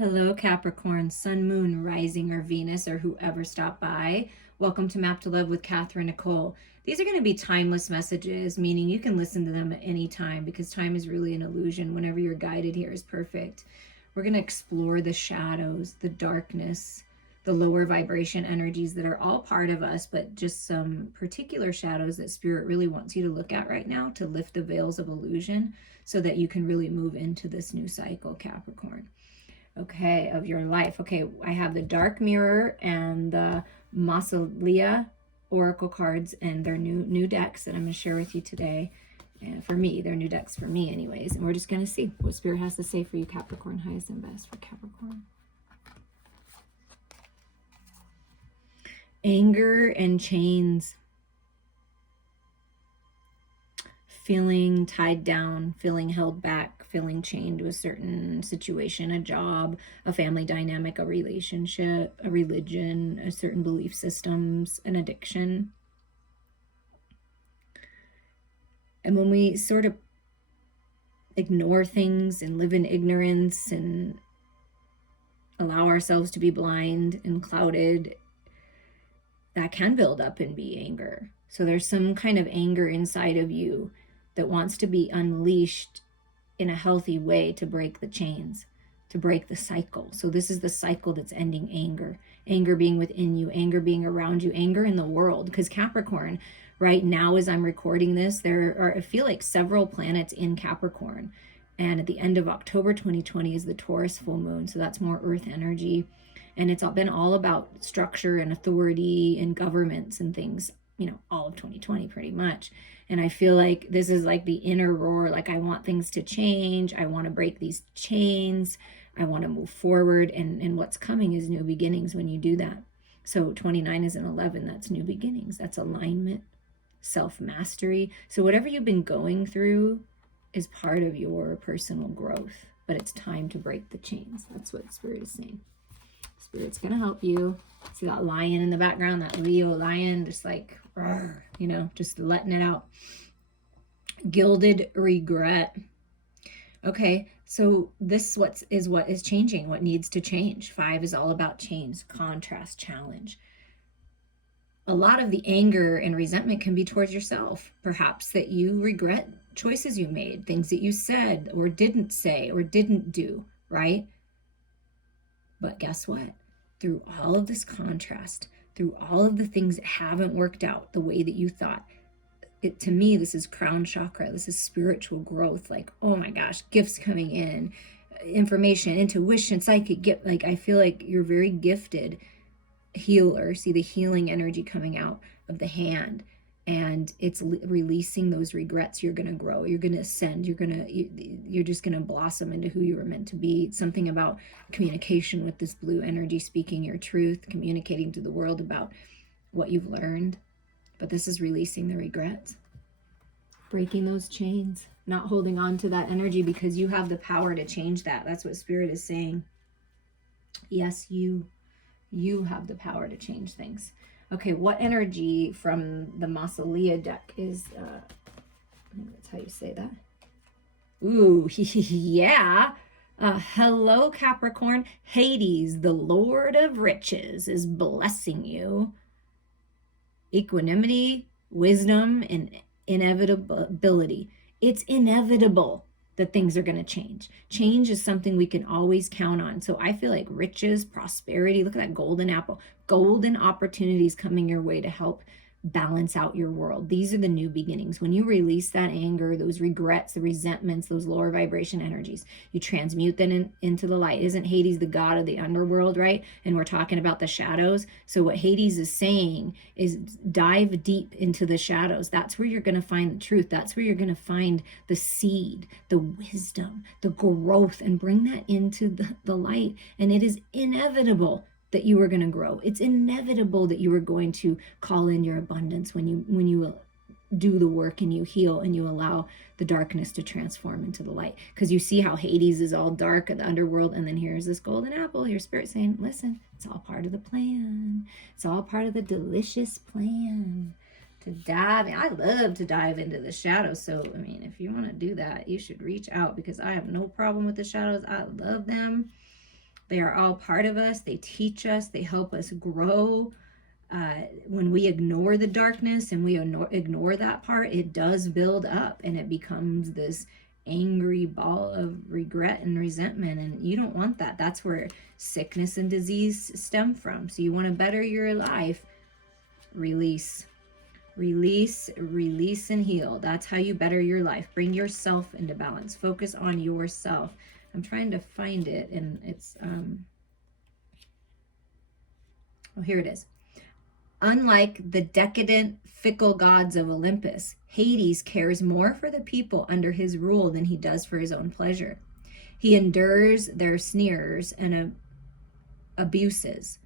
Hello, Capricorn, Sun, Moon, Rising, or Venus, or whoever stopped by. Welcome to Map to Love with Katherine Nichole. These are going to be timeless messages, meaning you can listen to them at any time because time is really an illusion. Whenever you're guided here is perfect. We're going to explore the shadows, the darkness, the lower vibration energies that are all part of us, but just some particular shadows that Spirit really wants you to look at right now to lift the veils of illusion so that you can really move into this new cycle, Capricorn. Okay, of your life. Okay, I have the Dark Mirror and the Mausolea Oracle cards, and their new decks that I'm going to share with you today. And for me, they're new decks for me anyways. And we're just going to see what Spirit has to say for you, Capricorn. Highest and best for Capricorn. Anger and chains. Feeling tied down, feeling held back, feeling chained to a certain situation, a job, a family dynamic, a relationship, a religion, a certain belief systems, an addiction. And when we sort of ignore things and live in ignorance and allow ourselves to be blind and clouded, that can build up and be anger. So there's some kind of anger inside of you that wants to be unleashed in a healthy way to break the chains, to break the cycle. So this is the cycle that's ending anger. Anger being within you, anger being around you, anger in the world. Because Capricorn, right now as I'm recording this, there are, I feel like, several planets in Capricorn. And at the end of October 2020 is the Taurus full moon. So that's more earth energy. And it's been all about structure and authority and governments and things, you know, all of 2020 pretty much. And I feel like this is like the inner roar, like I want things to change. I want to break these chains. I want to move forward. And what's coming is new beginnings when you do that. So 29 is an 11. That's new beginnings. That's alignment, self-mastery. So whatever you've been going through is part of your personal growth. But it's time to break the chains. That's what Spirit is saying. Spirit's going to help you. See that lion in the background, that Leo lion, just like, you know, just letting it out. Gilded regret. Okay, so this is what is changing, what needs to change. 5 is all about change, contrast, challenge. A lot of the anger and resentment can be towards yourself. Perhaps that you regret choices you made, things that you said or didn't say or didn't do, right? But guess what? Through all of this contrast, through all of the things that haven't worked out the way that you thought, to me, this is crown chakra. This is spiritual growth. Like, oh my gosh, gifts coming in, information, intuition, psychic gift. Like, I feel like you're very gifted healer. See the healing energy coming out of the hand. And it's releasing those regrets. You're going to grow. You're going to ascend. You're just going to blossom into who you were meant to be. It's something about communication with this blue energy, speaking your truth, communicating to the world about what you've learned. But this is releasing the regrets, breaking those chains, not holding on to that energy because you have the power to change that. That's what Spirit is saying. Yes, you have the power to change things. Okay, what energy from the Mausolea deck is, I think that's how you say that. Ooh, yeah. Hello, Capricorn. Hades, the Lord of Riches, is blessing you. Equanimity, wisdom, and inevitability. It's inevitable that things are going to change. Change is something we can always count on. So I feel like riches, prosperity, look at that golden apple, golden opportunities coming your way to help balance out your world. These are the new beginnings. When you release that anger, those regrets, the resentments, those lower vibration energies, you transmute them into the light. Isn't Hades the god of the underworld, right? And we're talking about the shadows. So what Hades is saying is dive deep into the shadows. That's where you're going to find the truth. That's where you're going to find the seed, the wisdom, the growth, and bring that into the light. And it is inevitable that you are going to grow. It's inevitable that you are going to call in your abundance when you do the work and you heal and you allow the darkness to transform into the light. Because you see how Hades is all dark at the underworld, and then here's this golden apple. Your Spirit saying, listen, it's all part of the plan. It's all part of the delicious plan to dive. I love to dive into the shadows. So, I mean, if you want to do that, you should reach out because I have no problem with the shadows. I love them. They are all part of us. They teach us. They help us grow. When we ignore the darkness and we ignore that part, it does build up and it becomes this angry ball of regret and resentment. And you don't want that. That's where sickness and disease stem from. So you want to better your life. Release, release, release, and heal. That's how you better your life. Bring yourself into balance. Focus on yourself. I'm trying to find it, and it's oh, here it is. Unlike the decadent, fickle gods of Olympus, Hades cares more for the people under his rule than he does for his own pleasure. He endures their sneers and abuses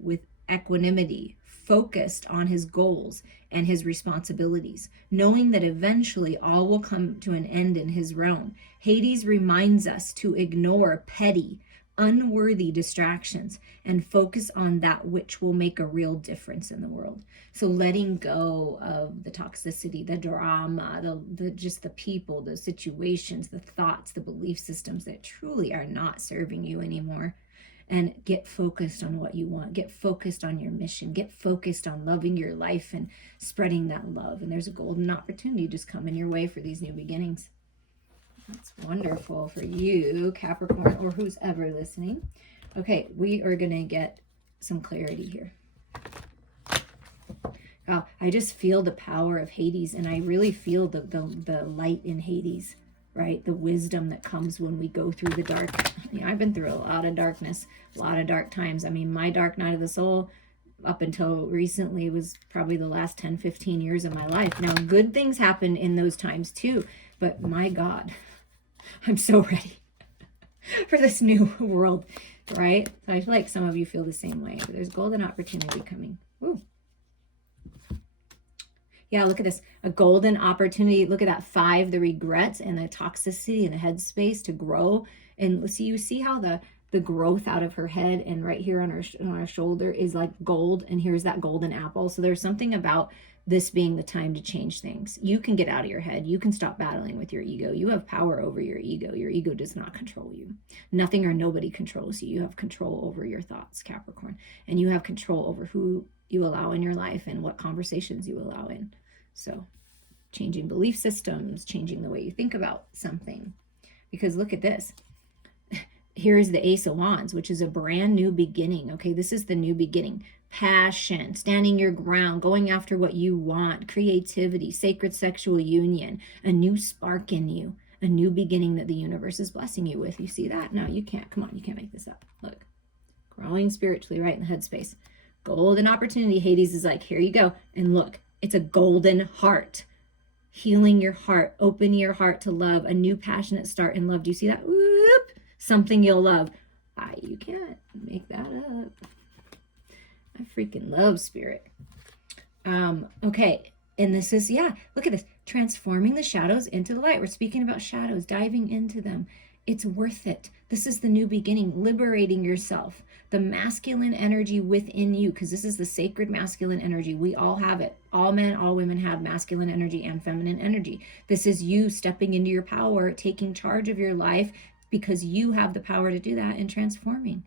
with equanimity, focused on his goals and his responsibilities, knowing that eventually all will come to an end in his realm. Hades reminds us to ignore petty, unworthy distractions and focus on that which will make a real difference in the world. So letting go of the toxicity, the drama, just the people, the situations, the thoughts, the belief systems that truly are not serving you anymore. And get focused on what you want. Get focused on your mission. Get focused on loving your life and spreading that love. And there's a golden opportunity just coming your way for these new beginnings. That's wonderful for you, Capricorn, or who's ever listening. Okay, we are going to get some clarity here. Oh, I just feel the power of Hades, and I really feel the light in Hades, right? The wisdom that comes when we go through the dark. You know, I've been through a lot of darkness, a lot of dark times. I mean, my dark night of the soul up until recently was probably the last 10, 15 years of my life. Now, good things happen in those times too, but my God, I'm so ready for this new world, right? So I feel like some of you feel the same way. But there's golden opportunity coming. Ooh. Yeah, look at this. A golden opportunity. Look at that 5, the regrets and the toxicity and the headspace to grow. And see, you see how the growth out of her head and right here on her shoulder is like gold. And here's that golden apple. So there's something about this being the time to change things. You can get out of your head. You can stop battling with your ego. You have power over your ego. Your ego does not control you. Nothing or nobody controls you. You have control over your thoughts, Capricorn. And you have control over who you allow in your life and what conversations you allow in. So changing belief systems, changing the way you think about something. Because look at this. Here's the Ace of Wands, which is a brand new beginning. Okay, this is the new beginning. Passion, standing your ground, going after what you want, creativity, sacred sexual union, a new spark in you, a new beginning that the universe is blessing you with. You see that? No, you can't. Come on, you can't make this up. Look, growing spiritually right in the headspace. Golden opportunity. Hades is like, here you go. And look, it's a golden heart. Healing your heart, opening your heart to love, a new passionate start in love. Do you see that? Whoop! Something you'll love. You can't make that up. I freaking love spirit. Okay. And this is, yeah, look at this. Transforming the shadows into the light. We're speaking about shadows, diving into them. It's worth it. This is the new beginning, liberating yourself. The masculine energy within you, because this is the sacred masculine energy. We all have it. All men, all women have masculine energy and feminine energy. This is you stepping into your power, taking charge of your life, because you have the power to do that and transforming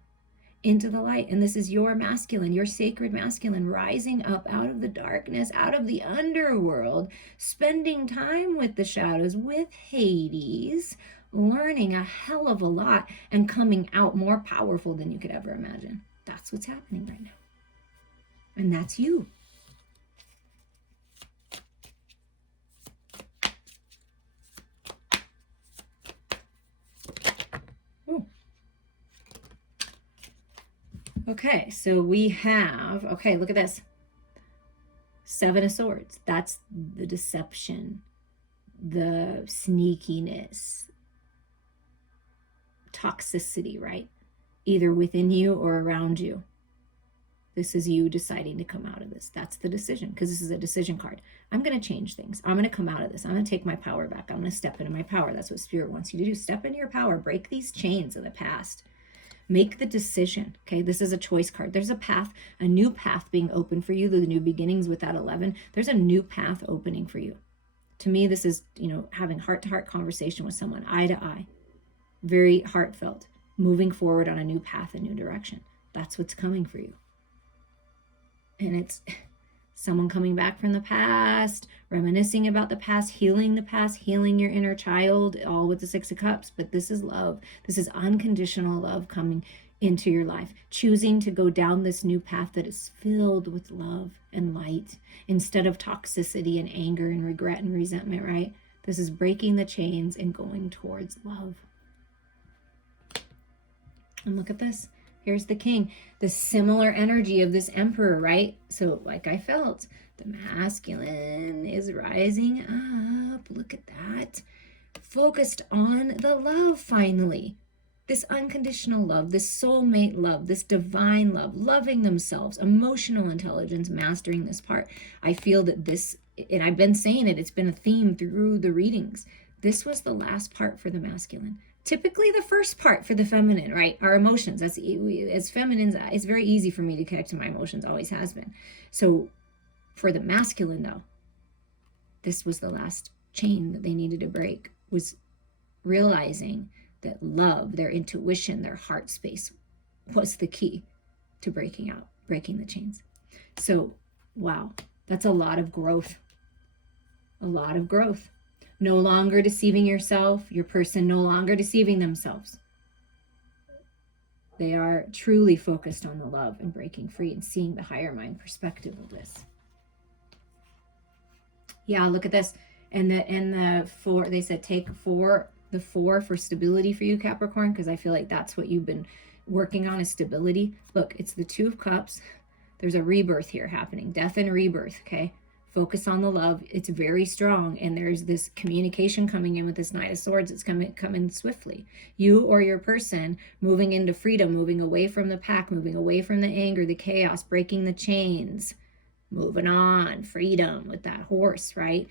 into the light. And this is your masculine, your sacred masculine, rising up out of the darkness, out of the underworld, spending time with the shadows, with Hades, learning a hell of a lot and coming out more powerful than you could ever imagine. That's what's happening right now. And that's you. Ooh. Okay, so we have, okay, look at this. 7 of Swords. That's the deception, the sneakiness, toxicity, right? Either within you or around you. This is you deciding to come out of this. That's the decision, because this is a decision card. I'm going to change things. I'm going to come out of this. I'm going to take my power back. I'm going to step into my power. That's what Spirit wants you to do. Step into your power. Break these chains of the past. Make the decision. Okay, this is a choice card. There's a path, a new path being open for you. The new beginnings with that 11. There's a new path opening for you. To me, this is, having heart-to-heart conversation with someone, eye to eye. Very heartfelt. moving forward on a new path, a new direction. That's what's coming for you. And it's someone coming back from the past, reminiscing about the past, healing your inner child, all with the Six of Cups. But this is love. This is unconditional love coming into your life, choosing to go down this new path that is filled with love and light instead of toxicity and anger and regret and resentment, right? This is breaking the chains and going towards love. And look at this. Here's the King, the similar energy of this Emperor, right? So like I felt, the masculine is rising up. Look at that. Focused on the love finally. This unconditional love, this soulmate love, this divine love, loving themselves, emotional intelligence, mastering this part. I feel that this, and I've been saying it, it's been a theme through the readings. This was the last part for the masculine. Typically the first part for the feminine, right? Our emotions. As feminines, it's very easy for me to connect to my emotions, always has been. So for the masculine though, this was the last chain that they needed to break, was realizing that love, their intuition, their heart space was the key to breaking the chains. So, wow, that's a lot of growth. A lot of growth. No longer deceiving yourself, your person no longer deceiving themselves. They are truly focused on the love and breaking free and seeing the higher mind perspective of this. Yeah, look at this. And the four, they said take the four for stability for you, Capricorn, because I feel like that's what you've been working on, is stability. Look, it's the Two of Cups. There's a rebirth here happening, death and rebirth, okay? Focus on the love. It's very strong. And there's this communication coming in with this Knight of Swords. It's coming swiftly. You or your person moving into freedom, moving away from the pack, moving away from the anger, the chaos, breaking the chains, moving on, freedom with that horse, right?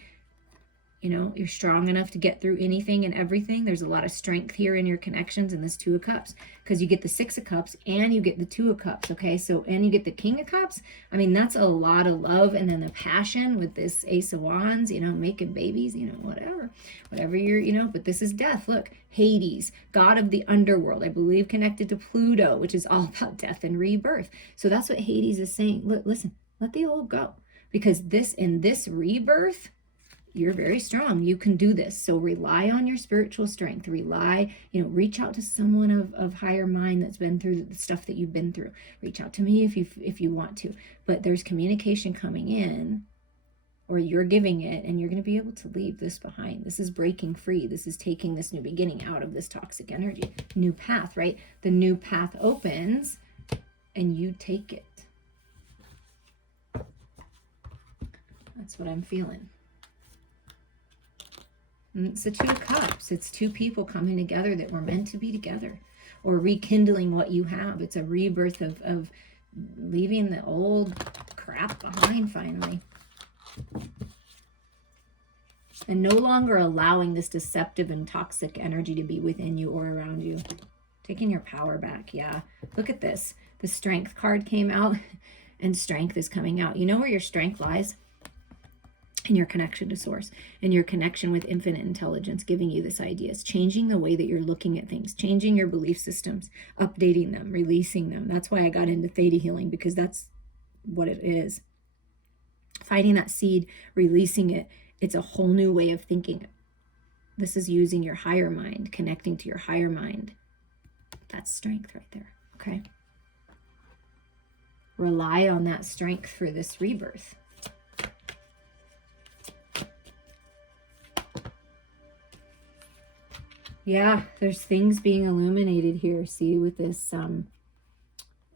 You know, you're strong enough to get through anything and everything. There's a lot of strength here in your connections in this Two of Cups, because you get the Six of Cups and you get the Two of Cups, okay? So, and you get the King of Cups. I mean, that's a lot of love. And then the passion with this Ace of Wands, you know, making babies, you know, whatever you're, you know, but this is death. Look, Hades, god of the underworld, I believe connected to Pluto, which is all about death and rebirth. So that's what Hades is saying. Look, listen, let the old go, because in this rebirth, you're very strong. You can do this. So rely on your spiritual strength. Rely, you know, reach out to someone of higher mind that's been through the stuff that you've been through. Reach out to me if you want to. But there's communication coming in, or you're giving it, and you're going to be able to leave this behind. This is breaking free. This is taking this new beginning out of this toxic energy. New path, right? The new path opens and you take it. That's what I'm feeling. And it's the Two of Cups. It's two people coming together that were meant to be together, or rekindling what you have. It's a rebirth of leaving the old crap behind finally. And no longer allowing this deceptive and toxic energy to be within you or around you. Taking your power back, yeah. Look at this. The Strength card came out, and strength is coming out. You know where your strength lies? In your connection to source, and your connection with infinite intelligence, giving you this ideas, changing the way that you're looking at things, changing your belief systems, updating them, releasing them. That's why I got into Theta healing, because that's what it is. Finding that seed, releasing it. It's a whole new way of thinking. This is using your higher mind, connecting to your higher mind. That's strength right there, okay? Rely on that strength for this rebirth. Yeah, there's things being illuminated here. See, with this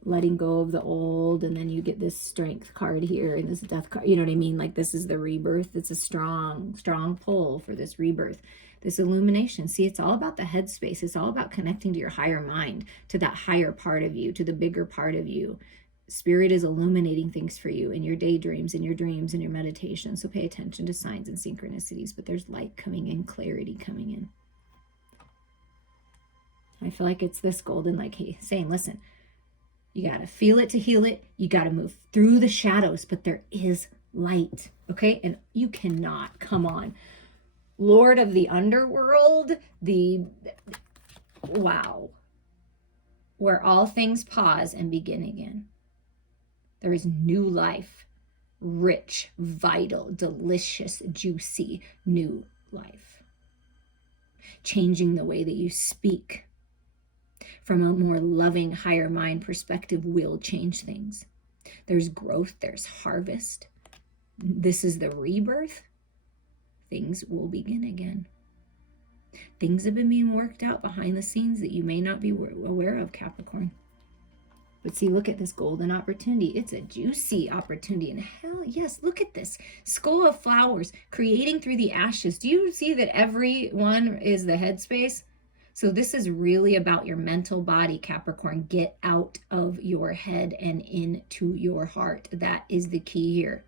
letting go of the old, and then you get this Strength card here and this Death card. You know what I mean? Like, this is the rebirth. It's a strong pull for this rebirth, this illumination. See, it's all about the headspace. It's all about connecting to your higher mind, to that higher part of you, to the bigger part of you. Spirit is illuminating things for you in your daydreams, in your dreams, in your meditation. So pay attention to signs and synchronicities, but there's light coming in, clarity coming in. I feel like it's this golden, like saying, listen, you got to feel it to heal it. You got to move through the shadows, but there is light, okay? And you cannot, come on. Lord of the underworld, wow. where all things pause and begin again. There is new life, rich, vital, delicious, juicy, new life. Changing the way that you speak from a more loving, higher mind perspective will change things. There's growth, there's harvest. This is the rebirth. Things will begin again. Things have been being worked out behind the scenes that you may not be aware of, Capricorn. But see, look at this golden opportunity. It's a juicy opportunity. And hell yes, look at this. Skull of flowers, creating through the ashes. Do you see that every one is the headspace? So this is really about your mental body, Capricorn. Get out of your head and into your heart. That is the key here.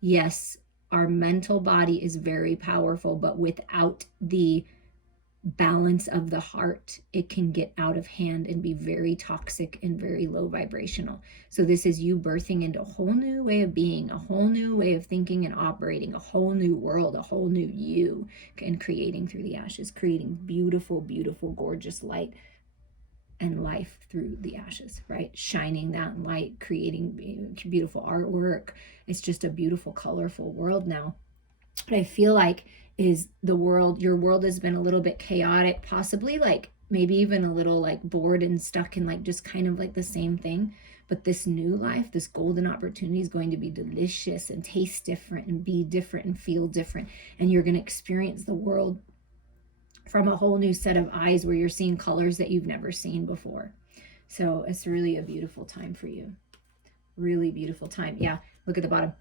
Yes, our mental body is very powerful, but without the balance of the heart, it can get out of hand and be very toxic and very low vibrational. So this is you birthing into a whole new way of being, a whole new way of thinking and operating, a whole new world, a whole new you, and creating through the ashes, creating beautiful, beautiful, gorgeous light and life through the ashes, right? Shining that light, creating beautiful artwork. It's just a beautiful, colorful world now. But I feel like is the world, your world has been a little bit chaotic, possibly like maybe even a little like bored and stuck in like just kind of like the same thing. But this new life, this golden opportunity is going to be delicious and taste different and be different and feel different. And you're going to experience the world from a whole new set of eyes where you're seeing colors that you've never seen before. So it's really a beautiful time for you. Really beautiful time. Yeah, look at the bottom.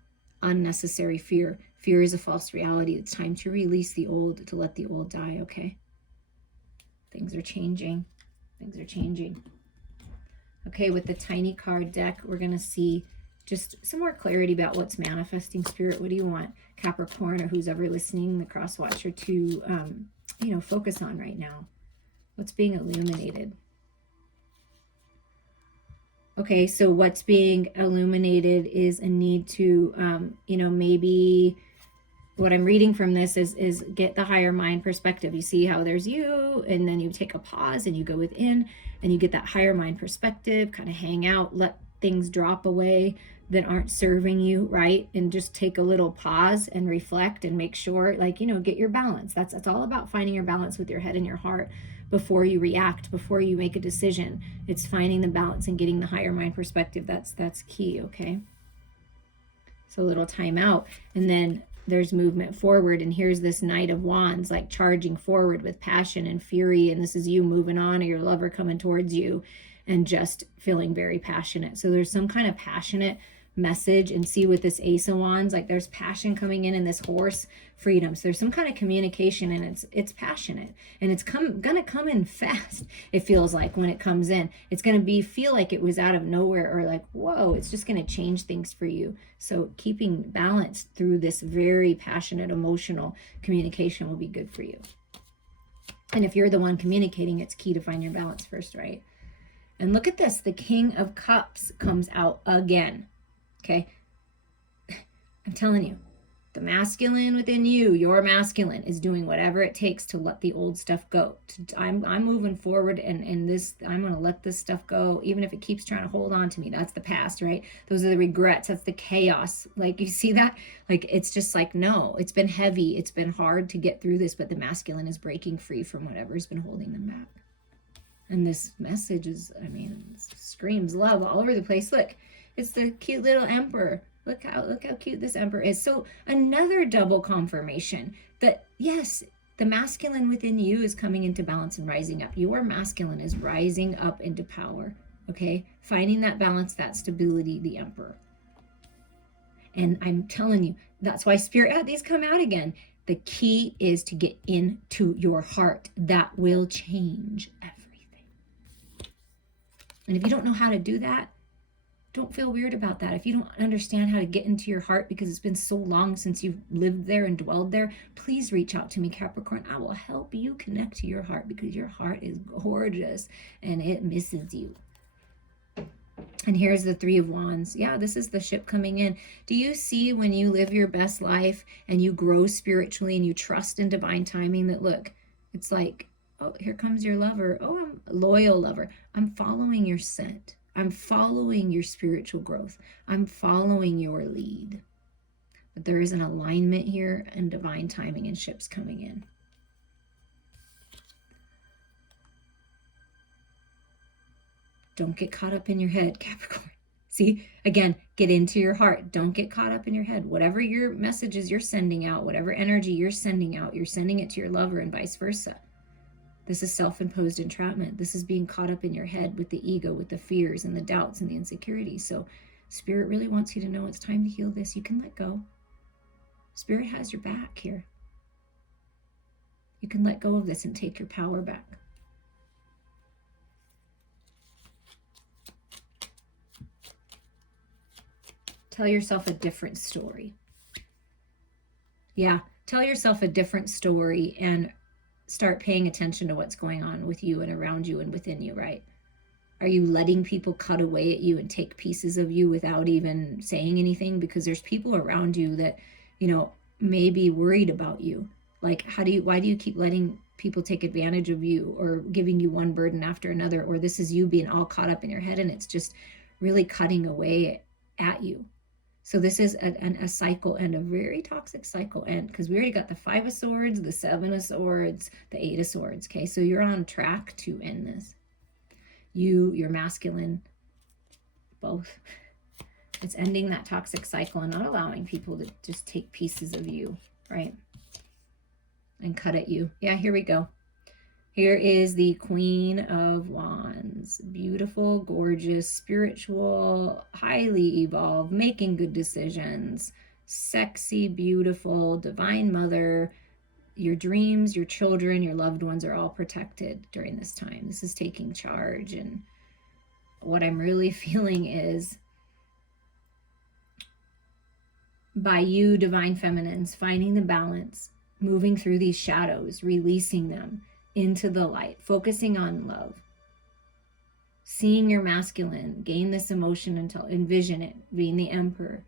Unnecessary fear. Fear is a false reality. It's time to release the old, to let the old die, okay? Things are changing. Things are changing. Okay, with the tiny card deck, we're going to see just some more clarity about what's manifesting. Spirit, what do you want Capricorn or who's ever listening, the cross watcher, to focus on right now? What's being illuminated? Okay, so what's being illuminated is a need to, maybe what I'm reading from this is get the higher mind perspective. You see how there's you, and then you take a pause and you go within and you get that higher mind perspective, kind of hang out, let things drop away that aren't serving you, right? And just take a little pause and reflect and make sure, get your balance. That's all about finding your balance with your head and your heart before you react, before you make a decision. It's finding the balance and getting the higher mind perspective. That's key, okay? So a little time out, and then there's movement forward, and here's this Knight of Wands, like charging forward with passion and fury, and this is you moving on, or your lover coming towards you and just feeling very passionate. So there's some kind of passionate message, and see with this Ace of Wands, like there's passion coming in, and this horse, freedom. So there's some kind of communication, and it's passionate, and it's gonna come in fast. It feels like when it comes in, it's gonna feel like it was out of nowhere, or like, whoa, it's just gonna change things for you. So keeping balance through this very passionate, emotional communication will be good for you. And if you're the one communicating, it's key to find your balance first, right? And look at this, the King of Cups comes out again. Okay, I'm telling you, the masculine within you, your masculine, is doing whatever it takes to let the old stuff go. I'm moving forward, and this, I'm going to let this stuff go, even if it keeps trying to hold on to me. That's the past, right? Those are the regrets. That's the chaos. Like, you see that? Like, it's just like, no, it's been heavy. It's been hard to get through this, but the masculine is breaking free from whatever's been holding them back. And this message is, screams love all over the place. Look. It's the cute little emperor. Look how cute this emperor is. So another double confirmation that, yes, the masculine within you is coming into balance and rising up. Your masculine is rising up into power, okay? Finding that balance, that stability, the emperor. And I'm telling you, that's why Spirit had these come out again. The key is to get into your heart. That will change everything. And if you don't know how to do that, don't feel weird about that. If you don't understand how to get into your heart because it's been so long since you've lived there and dwelled there, please reach out to me, Capricorn. I will help you connect to your heart, because your heart is gorgeous and it misses you. And here's the Three of Wands. Yeah, this is the ship coming in. Do you see when you live your best life and you grow spiritually and you trust in divine timing that, look, it's like Oh, here comes your lover. Oh, I'm a loyal lover. I'm following your scent. I'm following your spiritual growth. I'm following your lead. But there is an alignment here and divine timing and ships coming in. Don't get caught up in your head, Capricorn. See, again, get into your heart. Don't get caught up in your head. Whatever your messages you're sending out, whatever energy you're sending out, you're sending it to your lover and vice versa. This is self-imposed entrapment. This is being caught up in your head with the ego, with the fears and the doubts and the insecurities. So Spirit really wants you to know it's time to heal this. You can let go. Spirit has your back here. You can let go of this and take your power back. Tell yourself a different story. Yeah, tell yourself a different story and start paying attention to what's going on with you and around you and within you, right? Are you letting people cut away at you and take pieces of you without even saying anything? Because there's people around you that, you know, may be worried about you. Like, why do you keep letting people take advantage of you or giving you one burden after another? Or this is you being all caught up in your head and it's just really cutting away at you. So this is a cycle and a very toxic cycle. And because we already got the 5 of Swords, the 7 of Swords, the 8 of Swords. Okay, so you're on track to end this. You're masculine, both. It's ending that toxic cycle and not allowing people to just take pieces of you, right? And cut at you. Yeah, here we go. Here is the Queen of Wands. Beautiful, gorgeous, spiritual, highly evolved, making good decisions, sexy, beautiful, divine mother. Your dreams, your children, your loved ones are all protected during this time. This is taking charge. And what I'm really feeling is by you, divine feminines, finding the balance, moving through these shadows, releasing them into the light, focusing on love, seeing your masculine, gain this emotion until envision it being the Emperor,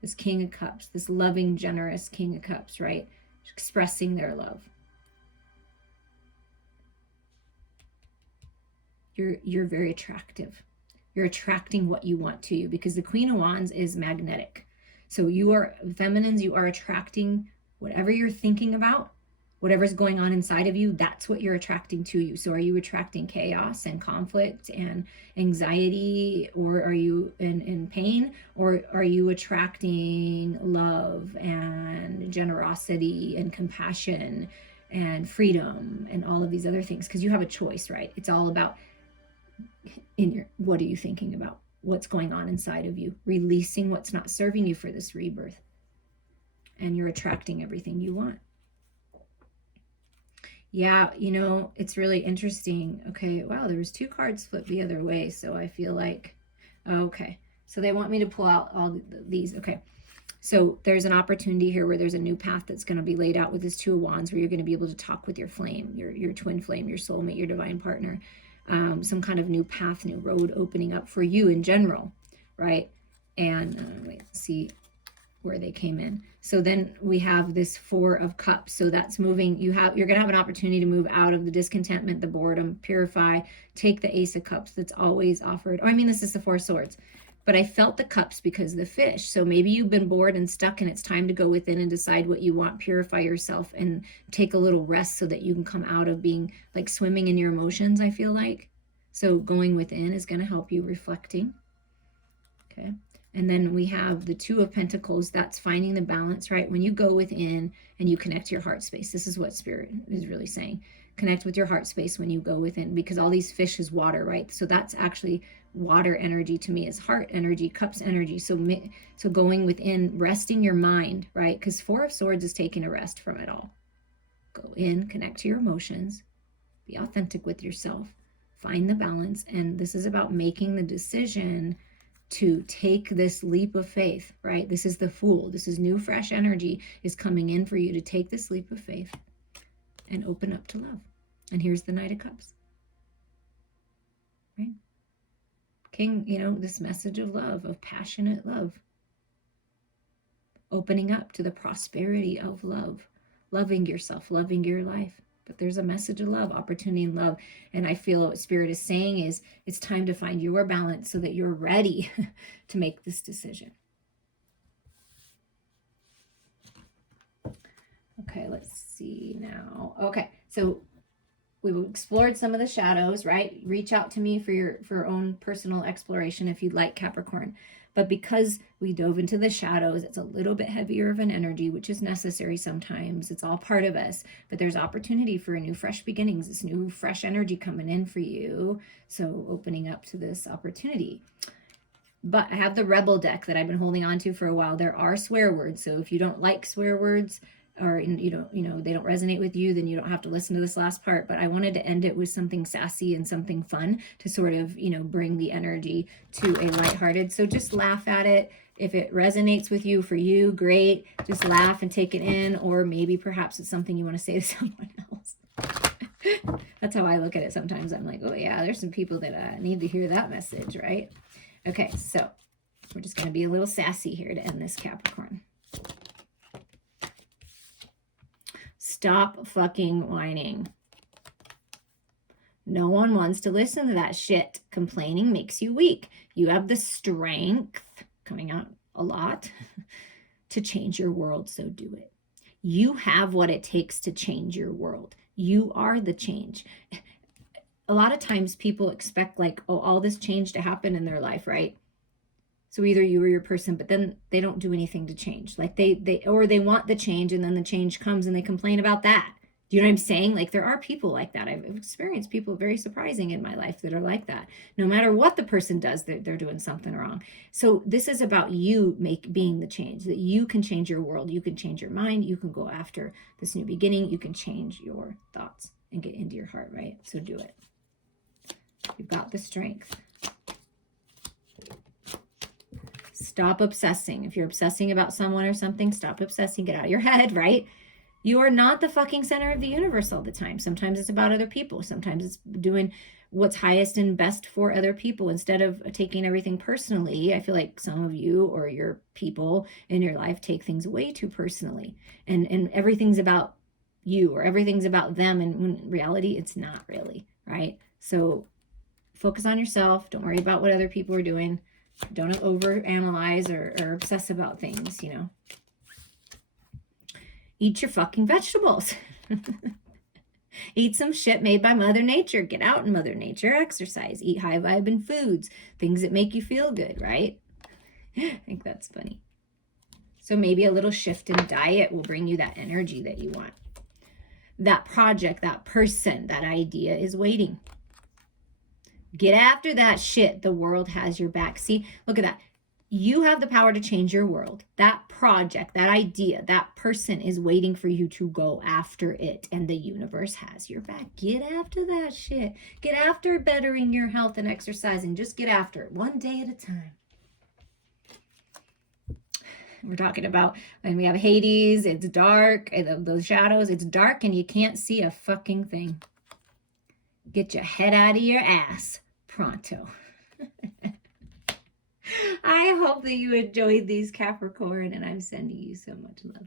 this King of Cups, this loving, generous King of Cups, right? Expressing their love. You're very attractive. You're attracting what you want to you because the Queen of Wands is magnetic. So you are feminines, you are attracting whatever you're thinking about, whatever's going on inside of you, that's what you're attracting to you. So are you attracting chaos and conflict and anxiety, or are you in pain, or are you attracting love and generosity and compassion and freedom and all of these other things? Because you have a choice, right? It's all about what are you thinking about? What's going on inside of you? Releasing what's not serving you for this rebirth. And you're attracting everything you want. Yeah, you know, it's really interesting. Okay, wow, there was 2 cards flipped the other way, so I feel like, okay. So they want me to pull out all these. Okay, so there's an opportunity here where there's a new path that's going to be laid out with this 2 of Wands, where you're going to be able to talk with your flame, your twin flame, your soulmate, your divine partner. Some kind of new path, new road opening up for you in general, right? And wait, see where they came in. So then we have this 4 of Cups. So that's moving. You're going to have an opportunity to move out of the discontentment, the boredom, purify, take the Ace of Cups that's always offered. Oh, I mean, this is the 4 of Swords. But I felt the cups because of the fish. So maybe you've been bored and stuck and it's time to go within and decide what you want, purify yourself and take a little rest so that you can come out of being like swimming in your emotions, I feel like. So going within is going to help you reflecting. Okay. And then we have the 2 of Pentacles. That's finding the balance, right? When you go within and you connect to your heart space, this is what Spirit is really saying. Connect with your heart space when you go within, because all these fish is water, right? So that's actually water energy to me, is heart energy, cups energy. So going within, resting your mind, right? Because 4 of Swords is taking a rest from it all. Go in, connect to your emotions, be authentic with yourself, find the balance. And this is about making the decision to take this leap of faith, right? This is the Fool. This is new, fresh energy is coming in for you to take this leap of faith and open up to love. And here's the Knight of Cups, right? King, you know, this message of love, of passionate love, opening up to the prosperity of love, loving yourself, loving your life. But there's a message of love, opportunity and love. And I feel what Spirit is saying is it's time to find your balance so that you're ready to make this decision. Okay, let's see now. Okay, so we've explored some of the shadows, right? Reach out to me for your own personal exploration if you'd like, Capricorn. But because we dove into the shadows, it's a little bit heavier of an energy, which is necessary sometimes. It's all part of us. But there's opportunity for a new, fresh beginnings, this new, fresh energy coming in for you. So opening up to this opportunity. But I have the Rebel deck that I've been holding on to for a while. There are swear words. So if you don't like swear words, or they don't resonate with you, then you don't have to listen to this last part. But I wanted to end it with something sassy and something fun to sort of, bring the energy to a lighthearted. So just laugh at it. If it resonates with you, for you, great. Just laugh and take it in. Or maybe perhaps it's something you want to say to someone else. That's how I look at it sometimes. I'm like, oh yeah, there's some people that need to hear that message, right? Okay, so we're just going to be a little sassy here to end this, Capricorn. Stop fucking whining. No one wants to listen to that shit. Complaining makes you weak. You have the strength, coming out a lot, to change your world, so do it. You have what it takes to change your world. You are the change. A lot of times people expect all this change to happen in their life, right? So either you or your person, but then they don't do anything to change. They want the change, and then the change comes and they complain about that. Do you know what I'm saying? There are people like that. I've experienced people very surprising in my life that are like that. No matter what the person does, they're doing something wrong. So this is about you being the change, that you can change your world. You can change your mind. You can go after this new beginning. You can change your thoughts and get into your heart, right? So do it. You've got the strength. Stop obsessing. If you're obsessing about someone or something, stop obsessing. Get out of your head, right? You are not the fucking center of the universe all the time. Sometimes it's about other people. Sometimes it's doing what's highest and best for other people instead of taking everything personally. I feel like some of you or your people in your life take things way too personally. And everything's about you or everything's about them. And when in reality, it's not really, right? So focus on yourself. Don't worry about what other people are doing. Don't overanalyze or obsess about things, Eat your fucking vegetables. Eat some shit made by Mother Nature. Get out in Mother Nature. Exercise. Eat high vibing foods. Things that make you feel good, right? I think that's funny. So maybe a little shift in diet will bring you that energy that you want. That project, that person, that idea is waiting. Get after that shit. The world has your back. See, look at that. You have the power to change your world. That project, that idea, that person is waiting for you to go after it. And the universe has your back. Get after that shit. Get after bettering your health and exercising. Just get after it one day at a time. We're talking about when we have Hades, it's dark, those shadows, it's dark and you can't see a fucking thing. Get your head out of your ass. Pronto. I hope that you enjoyed these, Capricorn, and I'm sending you so much love.